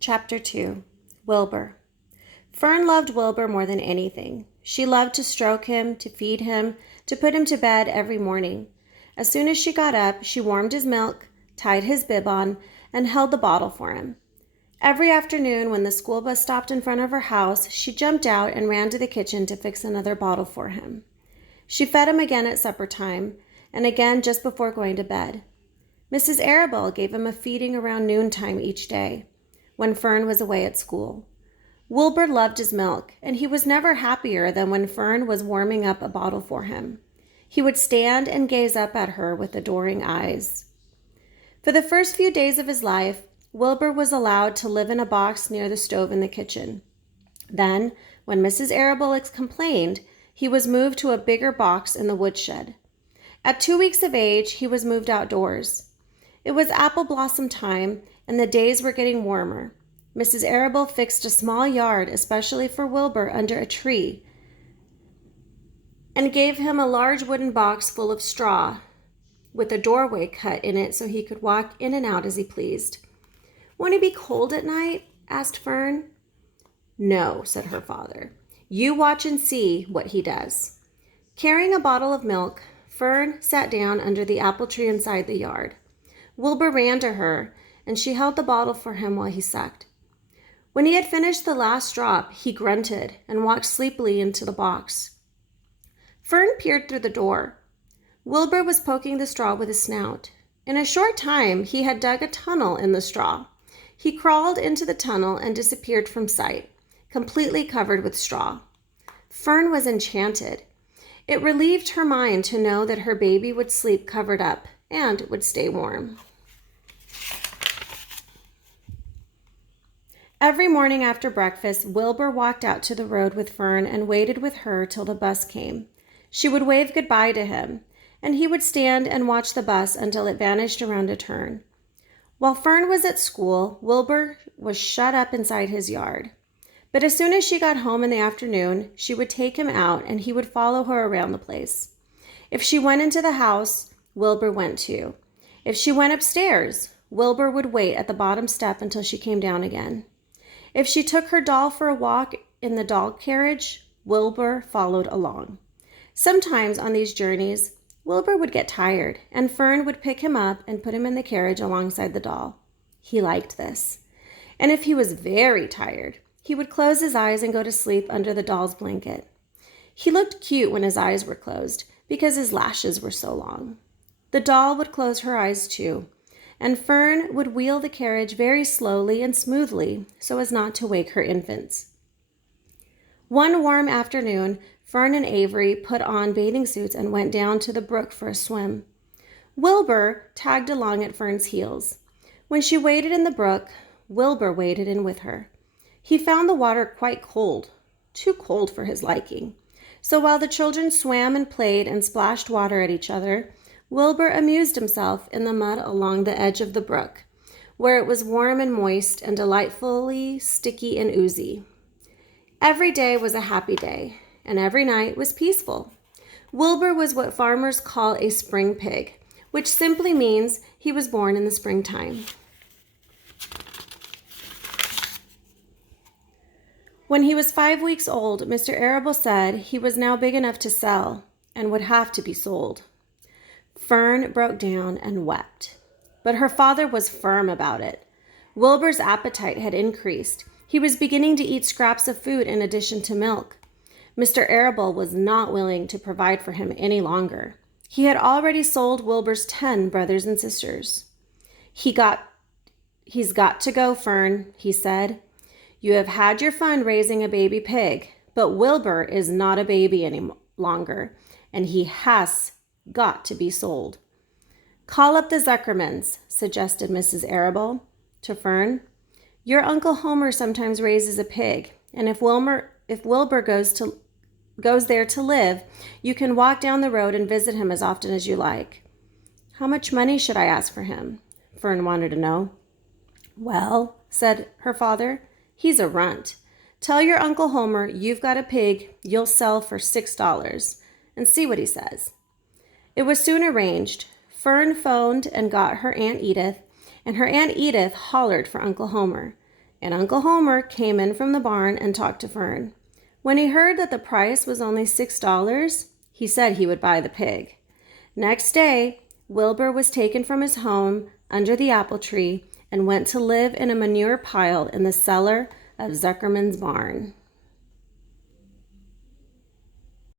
Chapter 2. Wilbur. Fern loved Wilbur more than anything. She loved to stroke him, to feed him, to put him to bed every morning. As soon as she got up, she warmed his milk, tied his bib on, and held the bottle for him. Every afternoon when the school bus stopped in front of her house, she jumped out and ran to the kitchen to fix another bottle for him. She fed him again at supper time, and again just before going to bed. Mrs. Arable gave him a feeding around noontime each day, when Fern was away at school. Wilbur loved his milk, and he was never happier than when Fern was warming up a bottle for him. He would stand and gaze up at her with adoring eyes. For the first few days of his life, Wilbur was allowed to live in a box near the stove in the kitchen. Then, when Mrs. Arable complained, he was moved to a bigger box in the woodshed. At 2 weeks of age, he was moved outdoors. It was apple blossom time, and the days were getting warmer. Mrs. Arable fixed a small yard especially for Wilbur under a tree and gave him a large wooden box full of straw with a doorway cut in it so he could walk in and out as he pleased. "Won't it be cold at night?" asked Fern. "No," said her father. "You watch and see what he does." Carrying a bottle of milk, Fern sat down under the apple tree inside the yard. Wilbur ran to her, and she held the bottle for him while he sucked. When he had finished the last drop, he grunted and walked sleepily into the box. Fern peered through the door. Wilbur was poking the straw with his snout. In a short time, he had dug a tunnel in the straw. He crawled into the tunnel and disappeared from sight, completely covered with straw. Fern was enchanted. It relieved her mind to know that her baby would sleep covered up and would stay warm. Every morning after breakfast, Wilbur walked out to the road with Fern and waited with her till the bus came. She would wave goodbye to him, and he would stand and watch the bus until it vanished around a turn. While Fern was at school, Wilbur was shut up inside his yard. But as soon as she got home in the afternoon, she would take him out and he would follow her around the place. If she went into the house, Wilbur went too. If she went upstairs, Wilbur would wait at the bottom step until she came down again. If she took her doll for a walk in the doll carriage, Wilbur followed along. Sometimes on these journeys, Wilbur would get tired, and Fern would pick him up and put him in the carriage alongside the doll. He liked this. And if he was very tired, he would close his eyes and go to sleep under the doll's blanket. He looked cute when his eyes were closed because his lashes were so long. The doll would close her eyes too, and Fern would wheel the carriage very slowly and smoothly so as not to wake her infants. One warm afternoon, Fern and Avery put on bathing suits and went down to the brook for a swim. Wilbur tagged along at Fern's heels. When she waded in the brook, Wilbur waded in with her. He found the water quite cold, too cold for his liking. So while the children swam and played and splashed water at each other, Wilbur amused himself in the mud along the edge of the brook, where it was warm and moist and delightfully sticky and oozy. Every day was a happy day, and every night was peaceful. Wilbur was what farmers call a spring pig, which simply means he was born in the springtime. When he was 5 weeks old, Mr. Arable said he was now big enough to sell and would have to be sold. Fern broke down and wept, but her father was firm about it. Wilbur's appetite had increased. He was beginning to eat scraps of food in addition to milk. Mr. Arable was not willing to provide for him any longer. He had already sold Wilbur's 10 brothers and sisters. He's got to go, Fern, he said. You have had your fun raising a baby pig, but Wilbur is not a baby any longer, and he has got to be sold. Call up the Zuckermans, suggested Mrs. Arable to Fern. Your Uncle Homer sometimes raises a pig, and if Wilbur goes there to live, you can walk down the road and visit him as often as you like. How much money should I ask for him? Fern wanted to know. Well, said her father, he's a runt. Tell your Uncle Homer you've got a pig you'll sell for $6 and see what he says. It was soon arranged. Fern phoned and got her Aunt Edith, and her Aunt Edith hollered for Uncle Homer. and Uncle Homer came in from the barn and talked to Fern. When he heard that the price was only $6, he said he would buy the pig. Next day, Wilbur was taken from his home under the apple tree and went to live in a manure pile in the cellar of Zuckerman's barn.